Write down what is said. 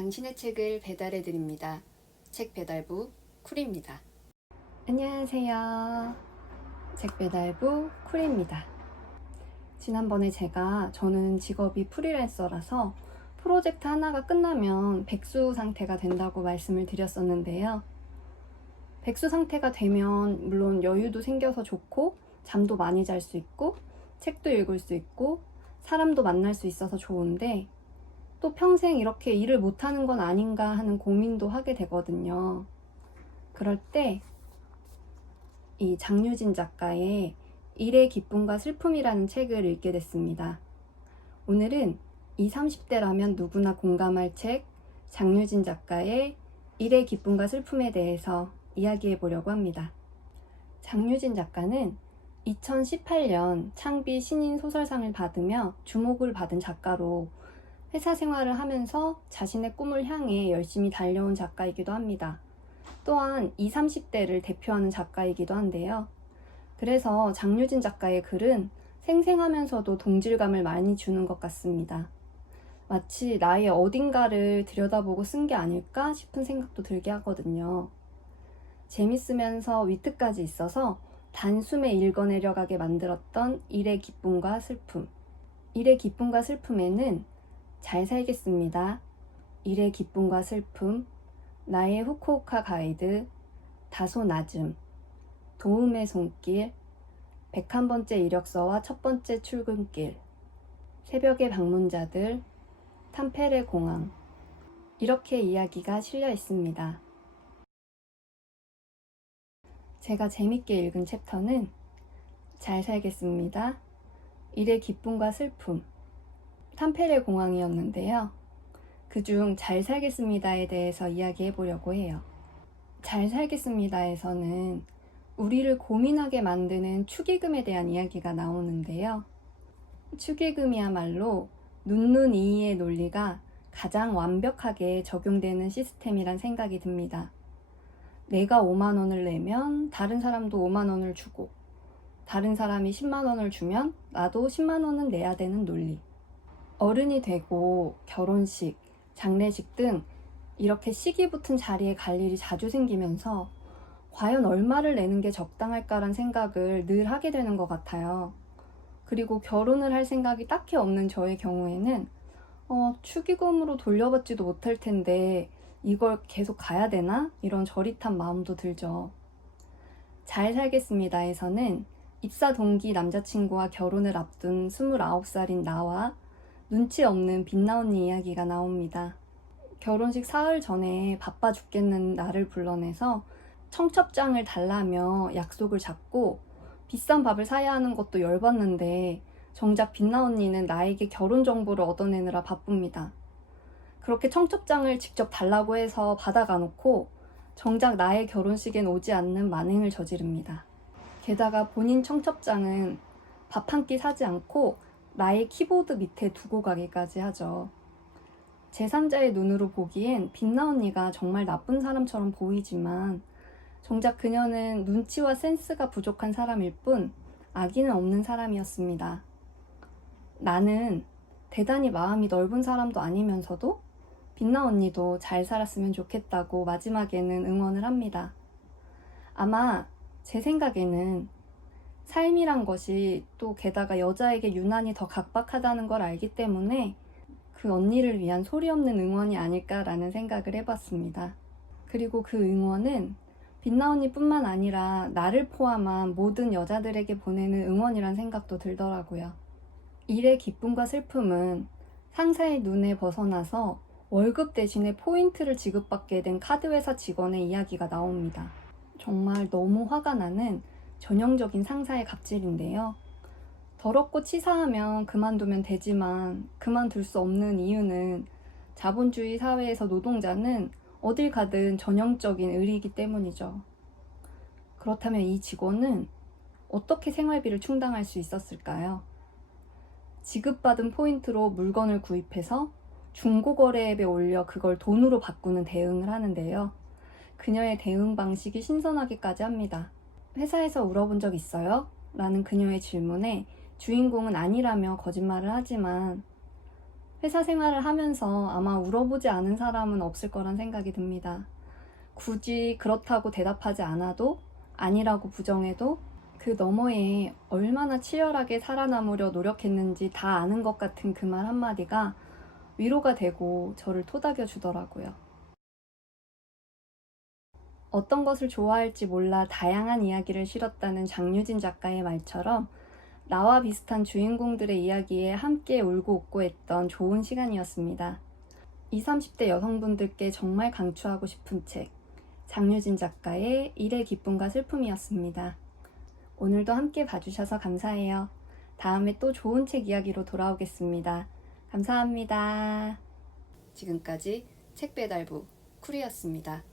당신의 책을 배달해 드립니다. 책 배달부 쿨입니다. 안녕하세요. 책 배달부 쿨입니다. 지난번에 저는 직업이 프리랜서라서 프로젝트 하나가 끝나면 백수 상태가 된다고 말씀을 드렸었는데요. 백수 상태가 되면 물론 여유도 생겨서 좋고 잠도 많이 잘 수 있고 책도 읽을 수 있고 사람도 만날 수 있어서 좋은데 또 평생 이렇게 일을 못하는 건 아닌가 하는 고민도 하게 되거든요. 그럴 때 이 장유진 작가의 일의 기쁨과 슬픔이라는 책을 읽게 됐습니다. 오늘은 20, 30대라면 누구나 공감할 책 장유진 작가의 일의 기쁨과 슬픔에 대해서 이야기해 보려고 합니다. 장유진 작가는 2018년 창비 신인 소설상을 받으며 주목을 받은 작가로 회사 생활을 하면서 자신의 꿈을 향해 열심히 달려온 작가이기도 합니다. 또한 20, 30대를 대표하는 작가이기도 한데요. 그래서 장유진 작가의 글은 생생하면서도 동질감을 많이 주는 것 같습니다. 마치 나의 어딘가를 들여다보고 쓴 게 아닐까 싶은 생각도 들게 하거든요. 재밌으면서 위트까지 있어서 단숨에 읽어내려가게 만들었던 일의 기쁨과 슬픔. 일의 기쁨과 슬픔에는 잘 살겠습니다. 일의 기쁨과 슬픔, 나의 후쿠오카 가이드, 다소 낮음, 도움의 손길, 101번째 이력서와 첫 번째 출근길, 새벽의 방문자들, 탐페레 공항, 이렇게 이야기가 실려 있습니다. 제가 재밌게 읽은 챕터는 잘 살겠습니다. 일의 기쁨과 슬픔, 탐페레 공항이었는데요. 그중 잘 살겠습니다에 대해서 이야기해 보려고 해요. 잘 살겠습니다에서는 우리를 고민하게 만드는 축의금에 대한 이야기가 나오는데요. 축의금이야말로 눈눈이의 논리가 가장 완벽하게 적용되는 시스템이란 생각이 듭니다. 내가 5만 원을 내면 다른 사람도 5만 원을 주고 다른 사람이 10만 원을 주면 나도 10만 원은 내야 되는 논리. 어른이 되고 결혼식, 장례식 등 이렇게 시기 붙은 자리에 갈 일이 자주 생기면서 과연 얼마를 내는 게 적당할까란 생각을 늘 하게 되는 것 같아요. 그리고 결혼을 할 생각이 딱히 없는 저의 경우에는 축의금으로 돌려받지도 못할 텐데 이걸 계속 가야 되나? 이런 저릿한 마음도 들죠. 잘 살겠습니다에서는 입사 동기 남자친구와 결혼을 앞둔 29살인 나와 눈치 없는 빛나 언니 이야기가 나옵니다. 결혼식 사흘 전에 바빠 죽겠는 나를 불러내서 청첩장을 달라며 약속을 잡고 비싼 밥을 사야 하는 것도 열받는데 정작 빛나 언니는 나에게 결혼 정보를 얻어내느라 바쁩니다. 그렇게 청첩장을 직접 달라고 해서 받아가 놓고 정작 나의 결혼식엔 오지 않는 만행을 저지릅니다. 게다가 본인 청첩장은 밥 한 끼 사지 않고 나의 키보드 밑에 두고 가기까지 하죠. 제3자의 눈으로 보기엔 빛나 언니가 정말 나쁜 사람처럼 보이지만 정작 그녀는 눈치와 센스가 부족한 사람일 뿐 악의는 없는 사람이었습니다. 나는 대단히 마음이 넓은 사람도 아니면서도 빛나 언니도 잘 살았으면 좋겠다고 마지막에는 응원을 합니다. 아마 제 생각에는 삶이란 것이 또 게다가 여자에게 유난히 더 각박하다는 걸 알기 때문에 그 언니를 위한 소리 없는 응원이 아닐까라는 생각을 해봤습니다. 그리고 그 응원은 빛나 언니뿐만 아니라 나를 포함한 모든 여자들에게 보내는 응원이란 생각도 들더라고요. 일의 기쁨과 슬픔은 상사의 눈에 벗어나서 월급 대신에 포인트를 지급받게 된 카드회사 직원의 이야기가 나옵니다. 정말 너무 화가 나는 전형적인 상사의 갑질인데요. 더럽고 치사하면 그만두면 되지만 그만둘 수 없는 이유는 자본주의 사회에서 노동자는 어딜 가든 전형적인 의리이기 때문이죠. 그렇다면 이 직원은 어떻게 생활비를 충당할 수 있었을까요? 지급받은 포인트로 물건을 구입해서 중고거래 앱에 올려 그걸 돈으로 바꾸는 대응을 하는데요. 그녀의 대응 방식이 신선하기까지 합니다. 회사에서 울어본 적 있어요? 라는 그녀의 질문에 주인공은 아니라며 거짓말을 하지만 회사 생활을 하면서 아마 울어보지 않은 사람은 없을 거란 생각이 듭니다. 굳이 그렇다고 대답하지 않아도, 아니라고 부정해도 그 너머에 얼마나 치열하게 살아남으려 노력했는지 다 아는 것 같은 그 말 한마디가 위로가 되고 저를 토닥여 주더라고요. 어떤 것을 좋아할지 몰라 다양한 이야기를 실었다는 장유진 작가의 말처럼 나와 비슷한 주인공들의 이야기에 함께 울고 웃고 했던 좋은 시간이었습니다. 20, 30대 여성분들께 정말 강추하고 싶은 책, 장유진 작가의 일의 기쁨과 슬픔이었습니다. 오늘도 함께 봐주셔서 감사해요. 다음에 또 좋은 책 이야기로 돌아오겠습니다. 감사합니다. 지금까지 책배달부 쿨이었습니다.